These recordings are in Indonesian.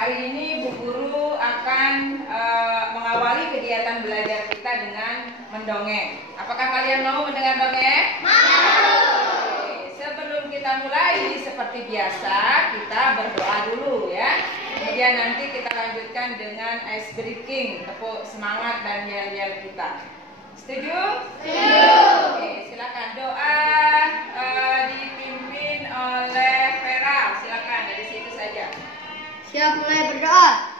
Hari ini Bu Guru akan mengawali kegiatan belajar kita dengan mendongeng. Apakah kalian mau mendengar dongeng? Mau. Sebelum kita mulai, seperti biasa, kita berdoa dulu ya. Kemudian nanti kita lanjutkan dengan ice breaking, tepuk semangat dan yel-yel kita. Setuju? Setuju. Oke, silakan doa dipimpin oleh Vera. Silakan dari situ saja. Siap, mulai berdoa.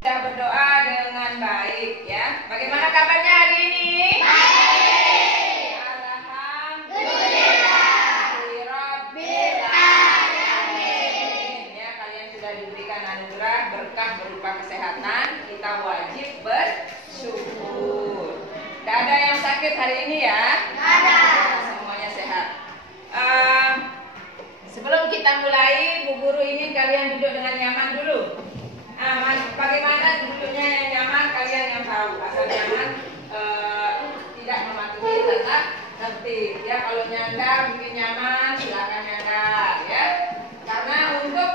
Kita berdoa dengan baik ya. Bagaimana kabarnya hari ini? Baik. Alhamdulillahirabbil alamin. Ya, kalian sudah diberikan anugerah berkah berupa kesehatan. Kita wajib bersyukur. Tidak ada yang sakit hari ini ya? Tidak ada. Semuanya sehat. Sebelum kita mulai, Bu Guru ingin kalian duduk dengan nyaman dulu. Bagaimana duduknya yang nyaman kalian yang tahu, asal jangan tidak mematuhi tetap tertib ya. Kalau nyandar mungkin nyaman, silakan nyandar ya. Karena untuk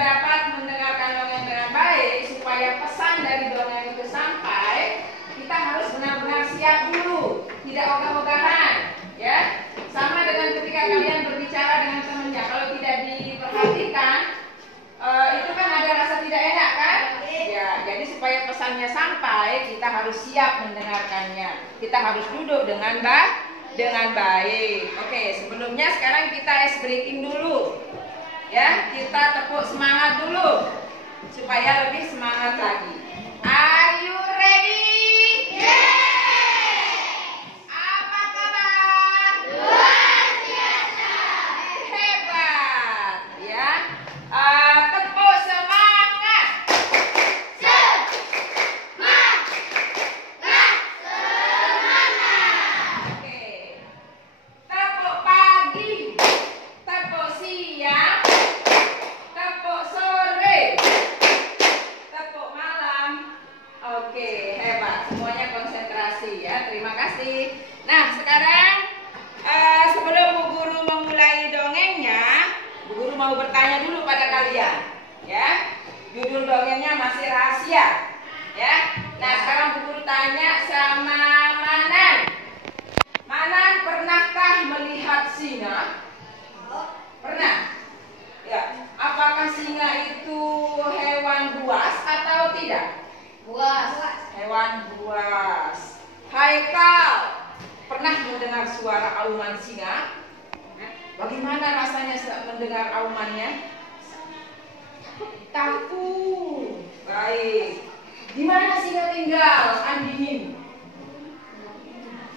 dapat mendengarkan dongeng dengan baik, supaya pesan dari dongeng itu sampai, kita harus benar-benar siap dulu, tidak ogah-ogahan ya. Sama dengan ketika kalian berbicara dengan temannya, kalau tidak diperhatikan, itu kan ada rasa tidak enak kan? Ya, jadi supaya pesannya sampai, kita harus siap mendengarkannya. Kita harus duduk dengan baik. Oke, sebelumnya sekarang kita ice breaking dulu. Ya, kita tepuk semangat dulu supaya lebih semangat lagi. Are you ready? Yeah! Apa kabar? Luar biasa. Hebat, ya. Tepuk semangat. Semangat. Oke. Tepuk pagi. Tepuk siang. Tepuk sore. Tepuk malam. Oke, hebat. Semuanya konsentrasi ya. Terima kasih. Nah, sekarang sebelum Bu Guru memulai dongengnya, Bu Guru mau bertanya dulu pada kalian, ya. Judul dongengnya masih rahasia, ya. Nah, sekarang Bu Guru tanya sama Manan. Manan, pernahkah melihat singa? Pernah? Ya. Apakah singa itu hewan buas atau tidak? Buas. Hewan buas. Haikal, pernah mendengar suara auman singa? Bagaimana rasanya mendengar aumannya? Takut. Baik. Di mana singa tinggal, Andinin?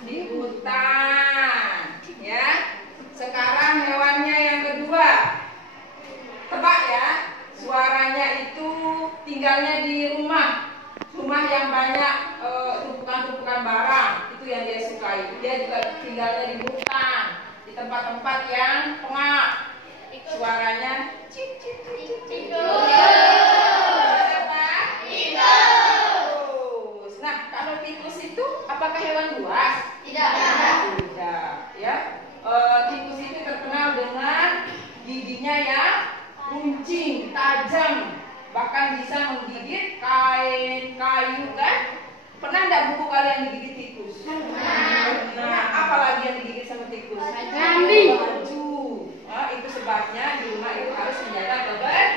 Di hutan. Ya. Sekarang hewannya yang kedua. Tebak ya. Suaranya itu tinggalnya di rumah. Rumah yang banyak tumpukan-tumpukan barang. Itu yang dia sukai. Dia juga tinggalnya di hutan, di tempat-tempat yang pengap. Suaranya cip cip cip cip. Tikus. Nah, kalau tikus itu apakah hewan buas? Tidak. Tidak, ya. Tikus itu terkenal dengan giginya yang runcing, tajam, bahkan bisa menggigit kain, kayu kan? Pernah enggak buku kalian digigit tikus? Nah, apa lagi yang digigit sama tikus? Kambing. Baju. Nah, itu sebabnya di rumah itu harus menjaga kebersihan.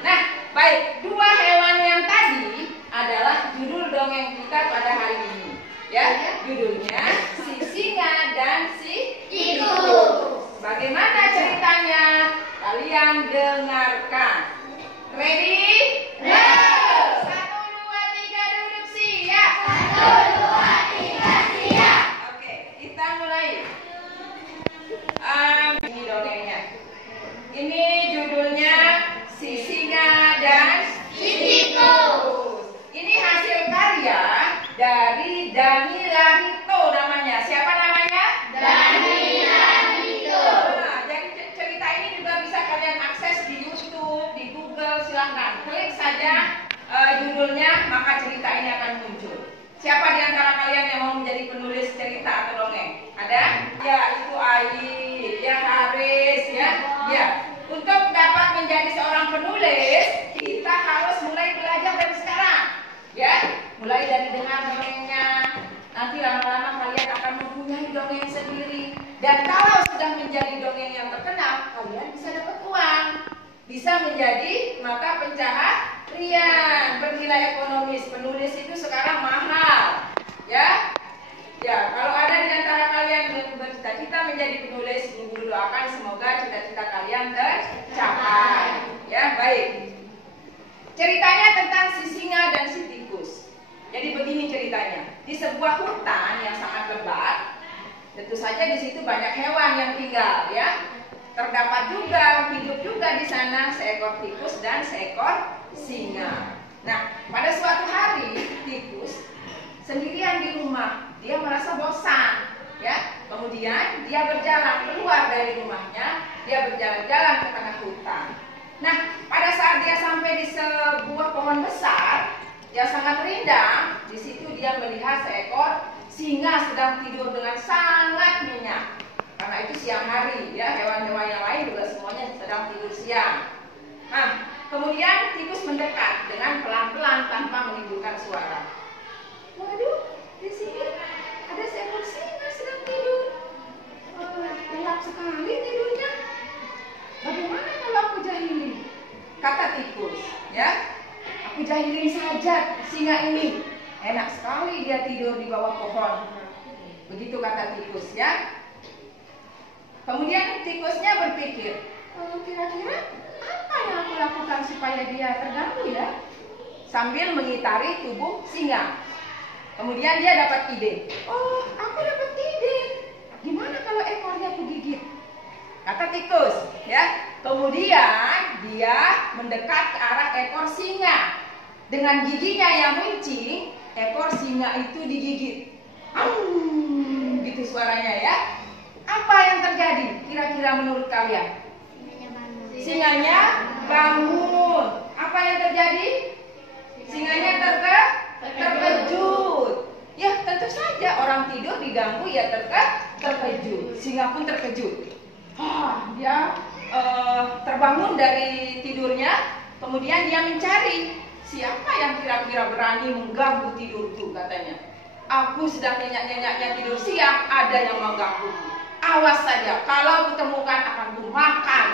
Nah, baik. Dua hewan yang tadi adalah judul dongeng kita pada hari ini. Ya, judulnya si singa dan si tikus. Bagaimana ceritanya? Kalian dengarkan. Ready? Ready. 1, 2, 3, duduk siap. 1, 2, 3, siap. Oke, kita mulai. Ini dongengnya. Ini Ya, itu Aid, ya Haris, ya. Ya, untuk dapat menjadi seorang penulis, kita harus mulai belajar dari sekarang. Ya, mulai dari dengar dongengnya. Nanti lama-lama kalian akan mempunyai dongeng sendiri. Dan kalau sudah menjadi dongeng yang terkenal, kalian bisa dapat uang. Bisa menjadi mata pencaharian bernilai ekonomis. Penulis itu sekarang mahal. Ya. Ya, kalau ada di antara kalian yang bercita-cita menjadi penulis, Ibu doakan semoga cita-cita kalian tercapai. Ya, baik. Ceritanya tentang si singa dan si tikus. Jadi begini ceritanya. Di sebuah hutan yang sangat lebat, tentu saja di situ banyak hewan yang tinggal, ya. Terdapat juga, hidup juga di sana seekor tikus dan seekor singa. Nah, pada suatu hari tikus sendirian di rumah, dia merasa bosan, ya. Kemudian dia berjalan keluar dari rumahnya, dia berjalan-jalan ke tengah hutan. Nah, pada saat dia sampai di sebuah pohon besar yang sangat rindang, di situ dia melihat seekor singa sedang tidur dengan sangat nyenyak. Karena itu siang hari, ya, hewan-hewan yang lain juga semuanya sedang tidur siang. Nah, kemudian tikus mendekat dengan pelan-pelan tanpa menimbulkan suara. Waduh, di sini ada seekor singa sedang tidur. Lelap sekali tidurnya. Bagaimana kalau aku jahili? Kata tikus, ya. Aku jahilin saja singa ini. Enak sekali dia tidur di bawah pohon. Begitu kata tikus, ya. Kemudian tikusnya berpikir, kira-kira apa yang aku lakukan supaya dia terganggu, ya? Sambil mengitari tubuh singa. Kemudian dia dapat ide. Oh, aku dapat ide. Gimana kalau ekornya aku gigit? Kata tikus, ya. Kemudian dia mendekat ke arah ekor singa. Dengan giginya yang runcing, ekor singa itu digigit. Gitu suaranya, ya. Apa yang terjadi? Kira-kira menurut kalian? Singanya bangun. Apa yang terjadi? Singanya terkejut. Ya, tentu saja orang tidur diganggu ya terkejut. Singa pun terkejut. Dia terbangun dari tidurnya, kemudian dia mencari siapa yang kira-kira berani mengganggu tidurku, katanya. Aku sedang nyenyak-nyenyaknya tidur siang, ada yang menggangguku. Awas saja, kalau kutemukan akan kumakan,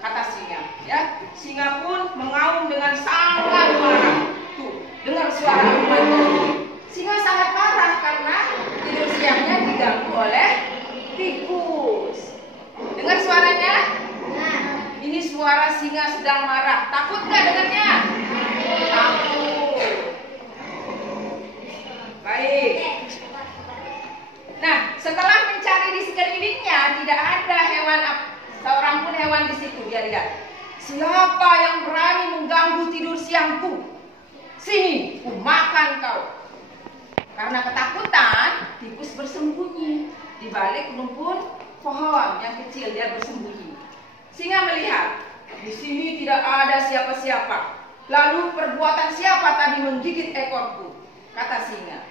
kata singa. Ya, singa pun mengaum dengan sangat marah. Tuh, dengar suara aumannya. Singa sangat marah karena tidur siangnya diganggu oleh tikus. Dengar suaranya? Ini suara singa sedang marah. Takut nggak dengarnya? Takut. Baik. Nah, setelah mencari di sekelilingnya, tidak ada hewan, seorang pun hewan di situ. Dia lihat, siapa yang berani mengganggu tidur siangku? Sini, ku makan kau. Karena ketakutan, tikus bersembunyi di balik rumpun pohon yang kecil. Dia bersembunyi. Singa melihat, di sini tidak ada siapa-siapa. Lalu perbuatan siapa tadi menggigit ekorku? Kata singa.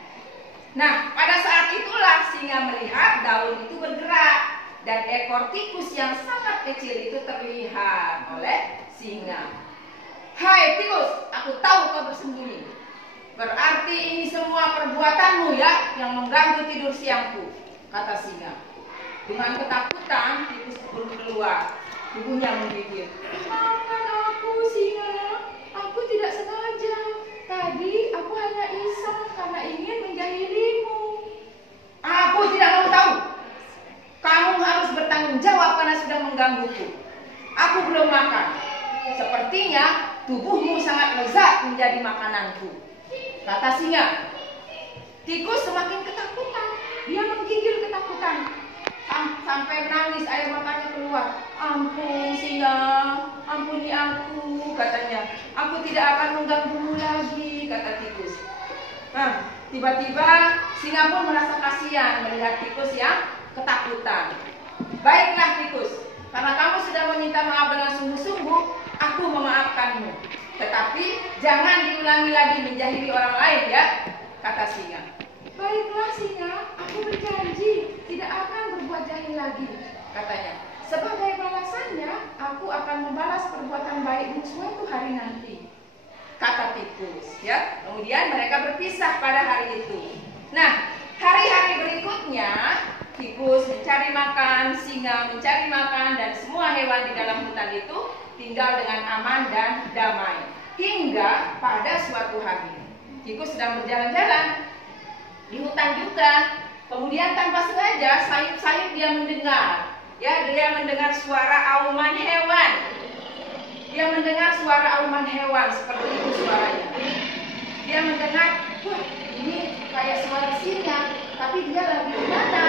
Nah, pada saat itulah singa melihat daun itu bergerak dan ekor tikus yang sangat kecil itu terlihat oleh singa. Hai tikus, aku tahu kau bersembunyi. Berarti ini semua perbuatanmu, ya, yang mengganggu tidur siangku, kata singa. Dengan ketakutan, tikus pun keluar. Tubuhnya menggigil. Maafkan aku, singa. Aku tidak sengaja. Tadi aku hanya iseng karena ingin menjahilimu. Aku tidak mau tahu. Kamu harus bertanggung jawab karena sudah menggangguku. Aku belum makan. Sepertinya tubuhmu sangat lezat menjadi makananku, kata singa. Tikus semakin ketakutan. Dia menggigil ketakutan. Sampai menangis, air matanya keluar. Ampun singa, ampuni aku, katanya. Aku tidak akan mengganggumu lagi, kata tikus. Nah, tiba-tiba singa pun merasa kasihan melihat tikus yang ketakutan. Baiklah tikus, karena kamu sudah meminta maaf dengan sungguh-sungguh, aku memaafkanmu. Tetapi jangan diulangi lagi menjahili orang lain, ya, kata singa. Baiklah singa, aku berjanji tidak akan berbuat berbuat jahat lagi, katanya. Sebagai balasannya, aku akan membalas perbuatan baikmu suatu hari nanti, kata tikus. Ya, kemudian mereka berpisah pada hari itu. Nah, hari-hari berikutnya, tikus mencari makan, singa mencari makan, dan semua hewan di dalam hutan itu tinggal dengan aman dan damai. Hingga pada suatu hari, tikus sedang berjalan-jalan di hutan juga. Kemudian tanpa sengaja sayup-sayup dia mendengar, ya, dia mendengar suara auman hewan. Dia mendengar suara auman hewan, seperti itu suaranya. Dia mendengar, wah, ini kayak suara singa, tapi dia lagi di mana?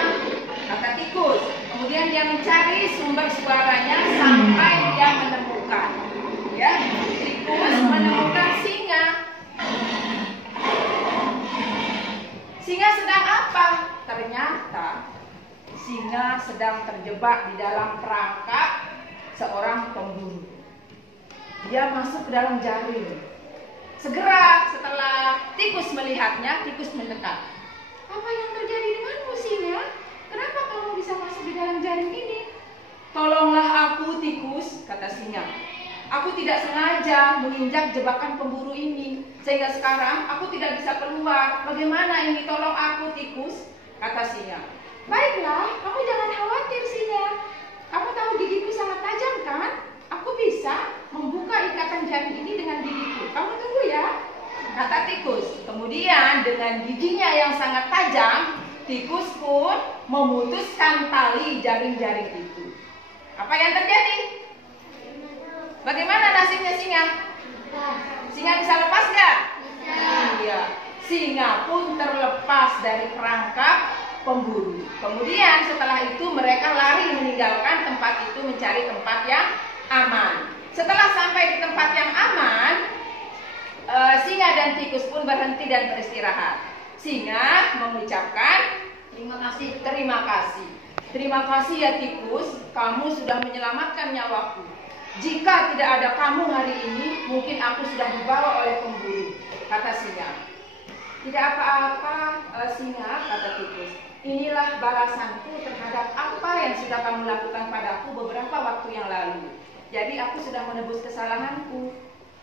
Kata tikus. Kemudian dia mencari sumber suaranya sampai dia menemukan, ya, tikus menemukan singa. Singa sedang apa? Ternyata singa sedang terjebak di dalam perangkap seorang pemburu. Dia masuk ke dalam jaring. Segera setelah tikus melihatnya, tikus mendekat. Apa yang terjadi denganmu, singa? Kenapa kamu bisa masuk di dalam jaring ini? Tolonglah aku, tikus, kata singa. Aku tidak sengaja menginjak jebakan pemburu ini, sehingga sekarang aku tidak bisa keluar. Bagaimana ini? Tolong aku, tikus, kata singa. Baiklah, kamu jangan khawatir, singa. Kamu tahu gigiku sangat tajam, kan? Aku bisa membuka ikatan jaring ini dengan gigiku. Kamu tunggu ya, kata tikus. Kemudian dengan giginya yang sangat tajam, tikus pun memutuskan tali jaring-jaring itu. Apa yang terjadi? Bagaimana nasibnya singa? Singa bisa lepas nggak? Iya. Singa pun terlepas dari perangkap pemburu. Kemudian setelah itu mereka lari meninggalkan tempat itu mencari tempat yang aman. Setelah sampai di tempat yang aman, singa dan tikus pun berhenti dan beristirahat. Singa mengucapkan terima kasih. Terima kasih ya tikus, kamu sudah menyelamatkan nyawaku. Jika tidak ada kamu hari ini, mungkin aku sudah dibawa oleh pemburu, kata singa. Tidak apa-apa, singa, kata tikus. Inilah balasanku terhadap apa yang sudah kamu lakukan padaku beberapa waktu yang lalu. Jadi aku sudah menebus kesalahanku.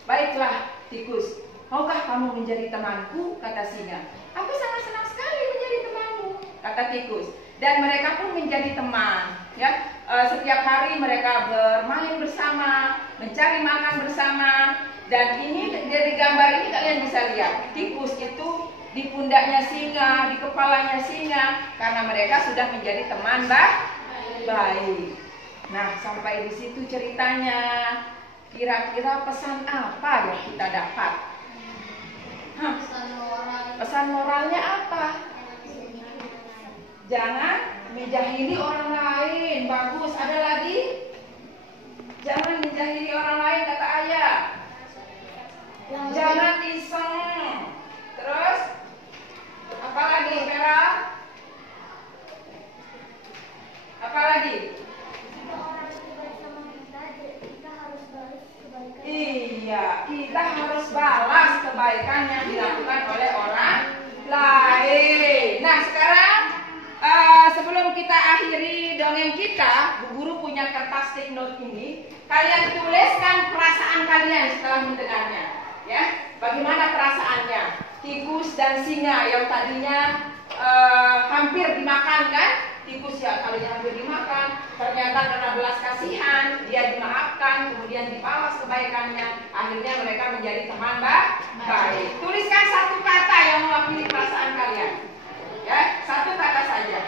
Baiklah, tikus, maukah kamu menjadi temanku, kata singa. Aku sangat senang sekali menjadi temanmu, kata tikus. Dan mereka pun menjadi teman, ya. Setiap hari mereka bermain bersama, mencari makan bersama. Dan ini dari gambar ini kalian bisa lihat, tikus itu di pundaknya singa, di kepalanya singa, karena mereka sudah menjadi teman baik. Nah, sampai di situ ceritanya. Kira-kira pesan apa yang kita dapat? Pesan moralnya apa? Jangan menjahili orang lain. Bagus. Ada lagi? Jangan menjahili orang lain, kata ayah. Jangan iseng. Terus apa lagi, Vera? Apa lagi? Iya, kita harus balas kebaikan yang dilakukan oleh orang lain. Nah, sekarang sebelum kita akhiri dongeng kita, Bu Guru punya kertas take note ini. Kalian tuliskan perasaan kalian setelah mendengarnya, ya. Bagaimana perasaannya? Tikus dan singa yang tadinya hampir dimakan, kan? Tikus ya tadinya hampir dimakan, ternyata karena belas kasihan dia dimaafkan, kemudian dibalas kebaikannya, akhirnya mereka menjadi teman baik. Tuliskan satu kata yang mewakili perasaan kalian, ya, satu kata saja.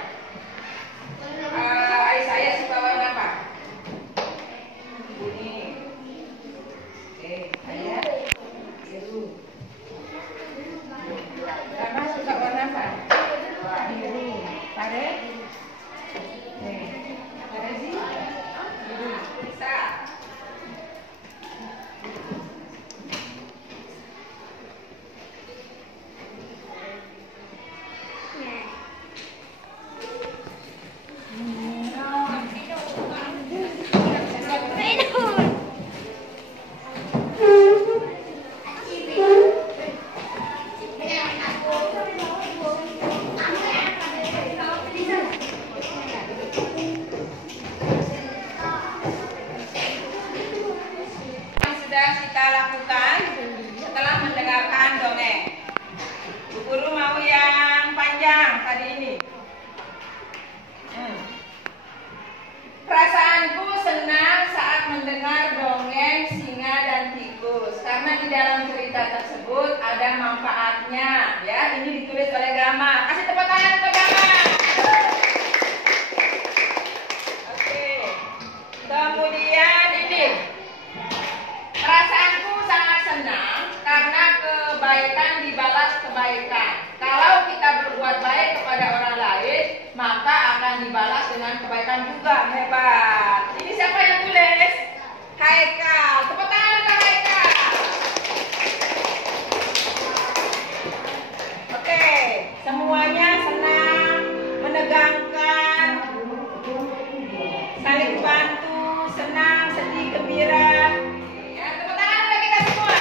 Saya suka warna apa? Kuning. Saya biru. Karena suka warna apa? Biru. Pare? Pare sih? Biru. Bisa. kebaikan dibalas kebaikan. Kalau kita berbuat baik kepada orang lain, maka akan dibalas dengan kebaikan juga. Hebat. Ini siapa yang tulis? Haikal. Tepuk tangan untuk Haikal. Oke, semuanya senang, menegangkan, saling bantu, senang, sedih, gembira. Ya, tepuk tangan untuk kita semua.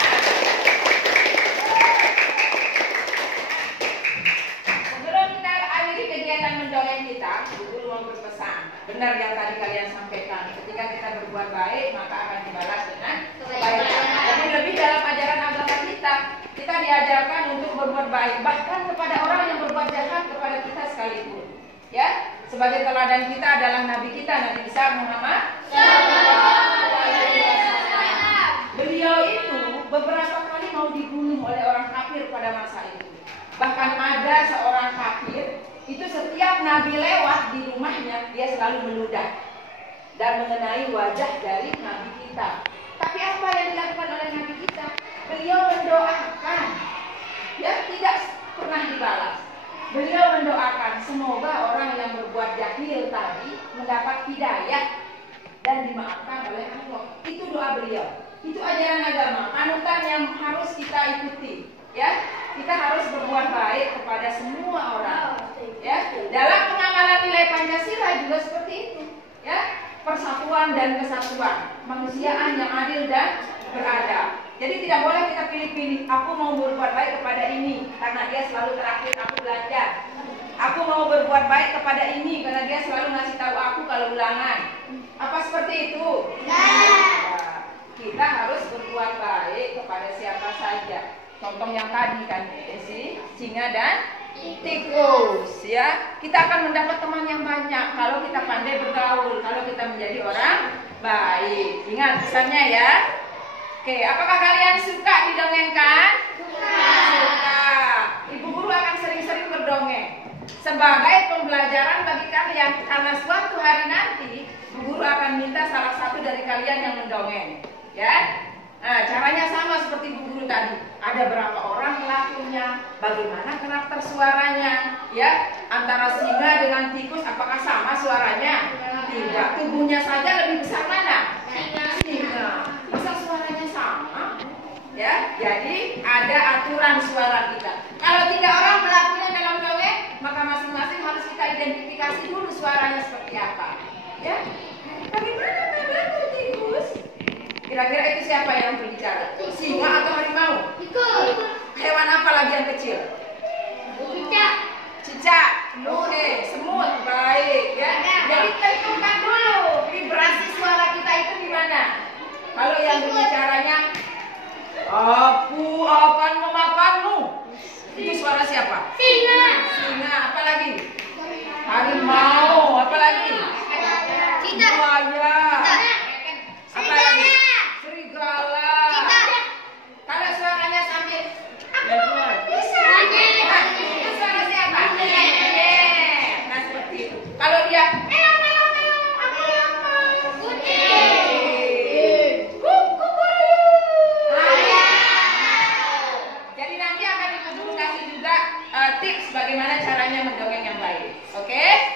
Sebelum kita akhiri kegiatan mendongeng kita, Bu Guru mau berpesan. Benar yang tadi kalian sampaikan. Ketika kita berbuat baik, maka akan dibalas dengan kebaikan. Jadi lebih dalam ajaran agama kita diajarkan untuk berbuat baik, bahkan kepada orang yang berbuat jahat kepada kita sekalipun. Ya, sebagai teladan kita adalah Nabi kita, Nabi besar Muhammad. Beliau itu beberapa kali mau dibunuh oleh orang kafir pada masa itu. Bahkan ada seorang kafir itu setiap Nabi lewat di rumahnya, dia selalu meludah dan mengenai wajah dari Nabi kita. Tapi apa yang dilakukan oleh Nabi kita? Beliau mendoakan, ya, tidak pernah dibalas. Beliau mendoakan semoga orang yang berbuat jahil tadi mendapat hidayah dan dimaafkan oleh Allah. Itu doa beliau. Itu ajaran agama, panutan yang harus kita ikuti. Ya, kita harus berbuat baik kepada semua orang. Ya, dalam pengamalan nilai Pancasila juga seperti itu. Ya, persatuan dan kesatuan, kemanusiaan yang adil dan beradab. Jadi tidak boleh kita pilih-pilih. Aku mau berbuat baik kepada ini karena dia selalu terakhir aku belajar. Aku mau berbuat baik kepada ini karena dia selalu ngasih tahu aku kalau ulangan. Apa seperti itu? Nah, kita harus berbuat baik kepada siapa saja. Contoh yang tadi kan, singa dan tikus, ya. Kita akan mendapat teman yang banyak kalau kita pandai bergaul, kalau kita menjadi orang baik. Ingat pesannya ya. Oke, apakah kalian suka didongengkan? Suka. Ibu guru akan sering-sering berdongeng sebagai pembelajaran bagi kalian, karena suatu hari nanti Bu Guru akan minta salah satu dari kalian yang mendongeng, ya. Nah, caranya sama seperti Bu Guru tadi. Ada berapa orang pelakunya, bagaimana karakter suaranya, ya. Antara singa dengan tikus, apakah sama suaranya? Tidak. Tubuhnya saja lebih besar mana? Singa. Masa suaranya sama? Ya, jadi ada aturan suara kita. Kalau 3 orang pelakunya dalam dongeng, maka masing-masing harus kita identifikasi dulu suaranya seperti apa. Ya, bagaimana kabarmu tikus? Kira-kira itu siapa yang berbicara? Singa atau harimau? Hewan apa lagi yang kecil? Cicak. Oke, semut. Baik, ya. Jadi tentukan dulu vibrasi suara kita itu di mana. Kalau yang berbicaranya, aku akan memakanmu, itu suara siapa? Singa. Apa lagi? Harimau. Apa lagi? Buaya. Apa lagi? Serigala. Kalau suaranya sambil bisa. Itu suara siapa? Nah, seperti itu. Kalau dia aku Jadi nanti akan Ibu Guru kasih juga tips bagaimana caranya mendongeng yang baik. Oke?